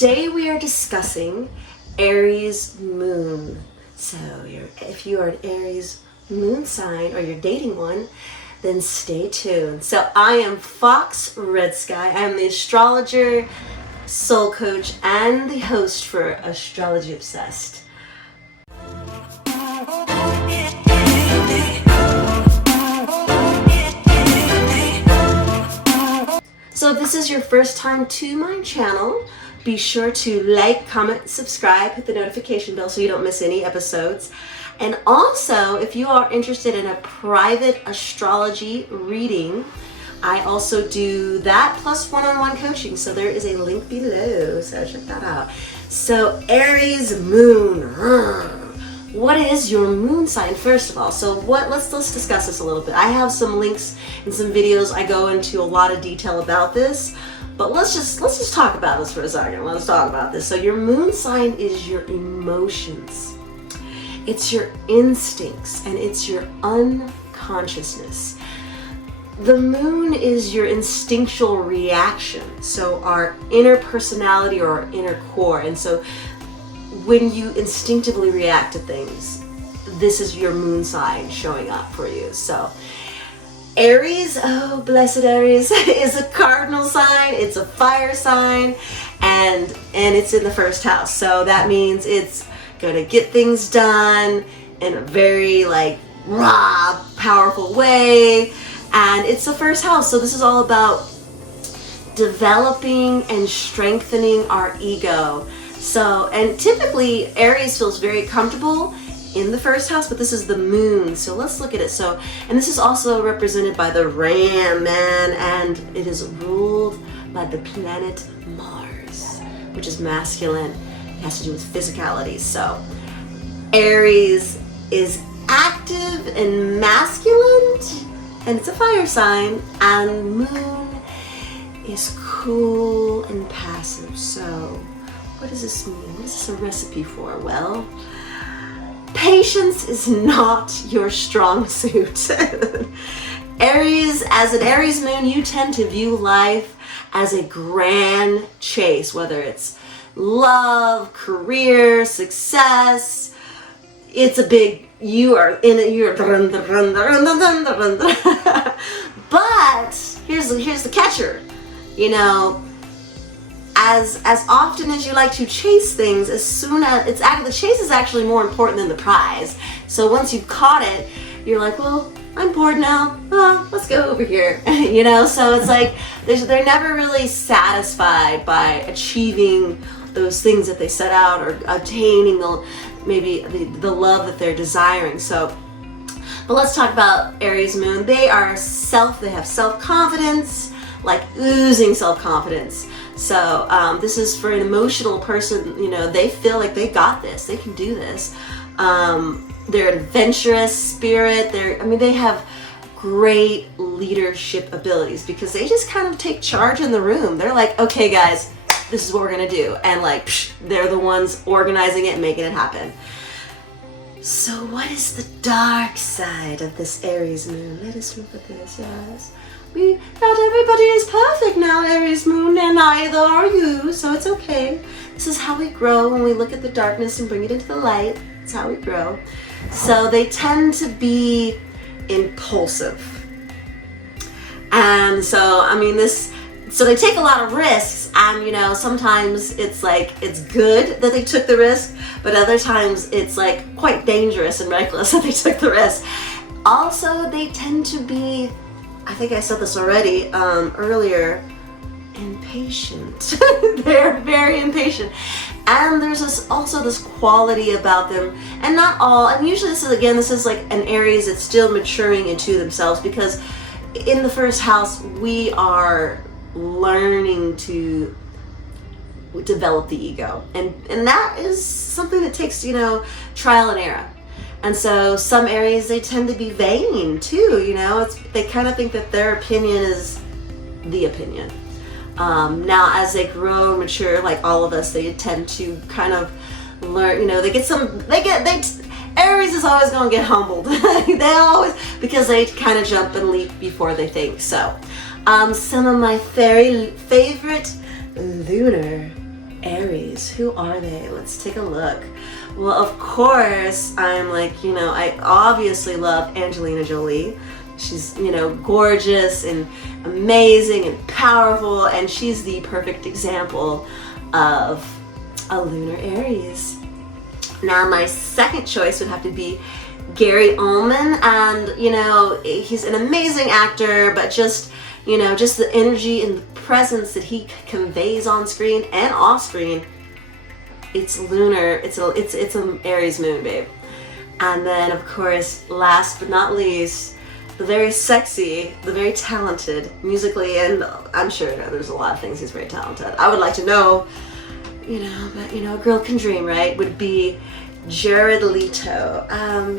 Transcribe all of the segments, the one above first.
Today we are discussing Aries moon. So if you are an Aries moon sign or you're dating one, then stay tuned. So I am Fox Red Sky. I am the astrologer, soul coach, and the host for Astrology Obsessed. So if this is your first time to my channel, be sure to like, comment, subscribe, hit the notification bell so you don't miss any episodes. And also, if you are interested in a private astrology reading, I also do that plus one-on-one coaching. So there is a link below, so check that out. So Aries moon. What is your moon sign, first of all? So let's discuss this a little bit. I have some links and some videos. I go into a lot of detail about this, but let's just talk about this for a second. Let's talk about this. So your moon sign is your emotions. It's your instincts and it's your unconsciousness. The moon is your instinctual reaction. So our inner personality or our inner core. And so when you instinctively react to things, this is your moon sign showing up for you. So Aries, oh blessed Aries, is a cardinal sign. It's a fire sign, and it's in the first house. So that means it's gonna get things done in a very raw, powerful way. And it's the first house. So this is all about developing and strengthening our ego. So, and typically Aries feels very comfortable in the first house, but this is the moon. So let's look at it. So, and this is also represented by the Ram man, and it is ruled by the planet Mars, which is masculine. It has to do with physicality. So Aries is active and masculine, and it's a fire sign, and moon is cool and passive. So what does this mean? What is this a recipe for? Well, patience is not your strong suit. Aries, as an Aries moon, you tend to view life as a grand chase, whether it's love, career, success. It's a big, you're but here's the catcher. As often as you like to chase things, as soon as the chase is actually more important than the prize. So once you've caught it, you're like, well, I'm bored now. Let's go over here. So it's like they're never really satisfied by achieving those things that they set out or obtaining the love that they're desiring. So, but let's talk about Aries moon. They have self-confidence, like oozing self-confidence. So this is for an emotional person. They feel like they got this, they can do this. They're adventurous spirit. They have great leadership abilities because they just kind of take charge in the room. They're like, okay guys, this is what we're gonna do. And they're the ones organizing it and making it happen. So what is the dark side of this Aries moon? Let us look at this, yes. Not everybody is perfect now, Aries moon, and neither are you, so it's okay. This is how we grow when we look at the darkness and bring it into the light. It's how we grow. So they tend to be impulsive. And so, so they take a lot of risks, and sometimes it's good that they took the risk, but other times it's quite dangerous and reckless that they took the risk. Also, they tend to be, I think I said this already earlier, impatient. They're very impatient. And there's also this quality about them, and not all, and usually this is like an Aries that's still maturing into themselves, because in the first house we are learning to develop the ego, and that is something that takes trial and error. And so some Aries, they tend to be vain too, they kind of think that their opinion is the opinion. Now as they grow and mature, like all of us, they tend to kind of learn, Aries is always going to get humbled. Because they kind of jump and leap before they think. So some of my favorite lunar Aries, who are they? Let's take a look. Well, of course, I'm like, you know, I obviously love Angelina Jolie. She's, you know, gorgeous and amazing and powerful, and she's the perfect example of a lunar Aries. Now, my second choice would have to be Gary Oldman, and, you know, he's an amazing actor, but just, you know, just the energy and the presence that he conveys on screen and off screen, it's lunar. It's an Aries moon, babe. And then, of course, last but not least, the very sexy, the very talented musically, and I'm sure there's a lot of things he's very talented. I would like to know, you know, but you know, a girl can dream, right? Would be Jared Leto.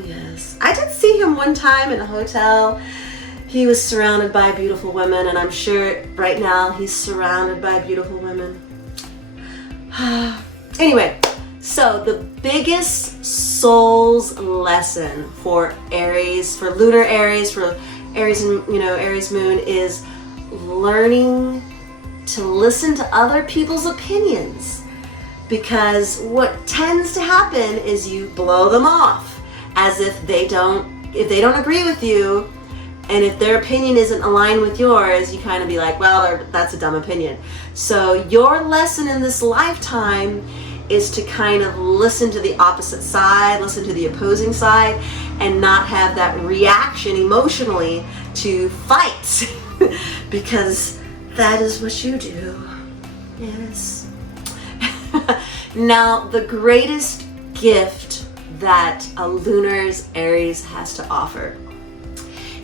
Yes, I did see him one time in a hotel. He was surrounded by beautiful women, and I'm sure right now he's surrounded by beautiful women. Anyway, so the biggest soul's lesson for Aries, for lunar Aries, for Aries and, you know, Aries moon, is learning to listen to other people's opinions. Because what tends to happen is you blow them off as if they don't agree with you, and if their opinion isn't aligned with yours, you kind of be like, well, that's a dumb opinion. So your lesson in this lifetime is to kind of listen to the opposite side, listen to the opposing side, and not have that reaction emotionally to fight, because that is what you do. Yes. Now, the greatest gift that a lunar's Aries has to offer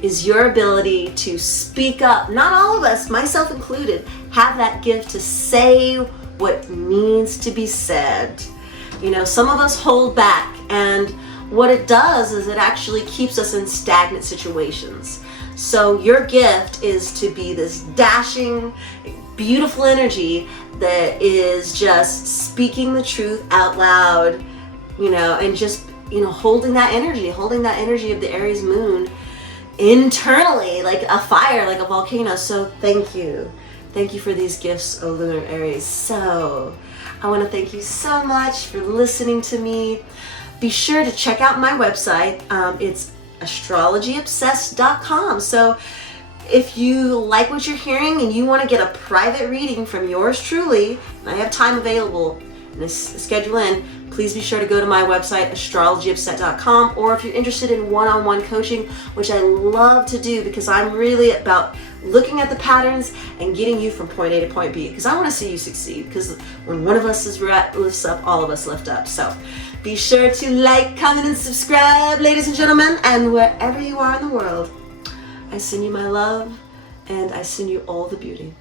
is your ability to speak up. Not all of us, myself included, have that gift to say what needs to be said. You know, some of us hold back, and what it does is it actually keeps us in stagnant situations. So your gift is to be this dashing, beautiful energy that is just speaking the truth out loud, you know, and just, you know, holding that energy of the Aries moon internally, like a fire, like a volcano. So thank you for these gifts, oh lunar Aries. So I want to thank you so much for listening to me. Be sure to check out my website. It's astrologyobsessed.com. So if you like what you're hearing and you want to get a private reading from yours truly, and I have time available and schedule in, please be sure to go to my website, astrologyobsessed.com, or if you're interested in one-on-one coaching, which I love to do because I'm really about looking at the patterns and getting you from point A to point B, because I want to see you succeed, because when one of us lifts up, all of us lift up. So be sure to like, comment, and subscribe, ladies and gentlemen, and wherever you are in the world, I send you my love, and I send you all the beauty.